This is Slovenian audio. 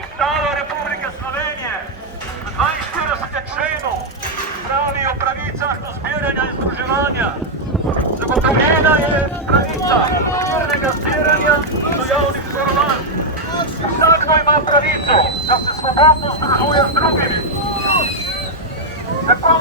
Ustava Republike Slovenije v 42. členu pravi o pravicah do zbiranja in združevanja. Zagotovljena je pravica mirnega zbiranja do javnih zborovanj. Vsakdo ima pravico, da se svobodno združuje z drugimi. Tako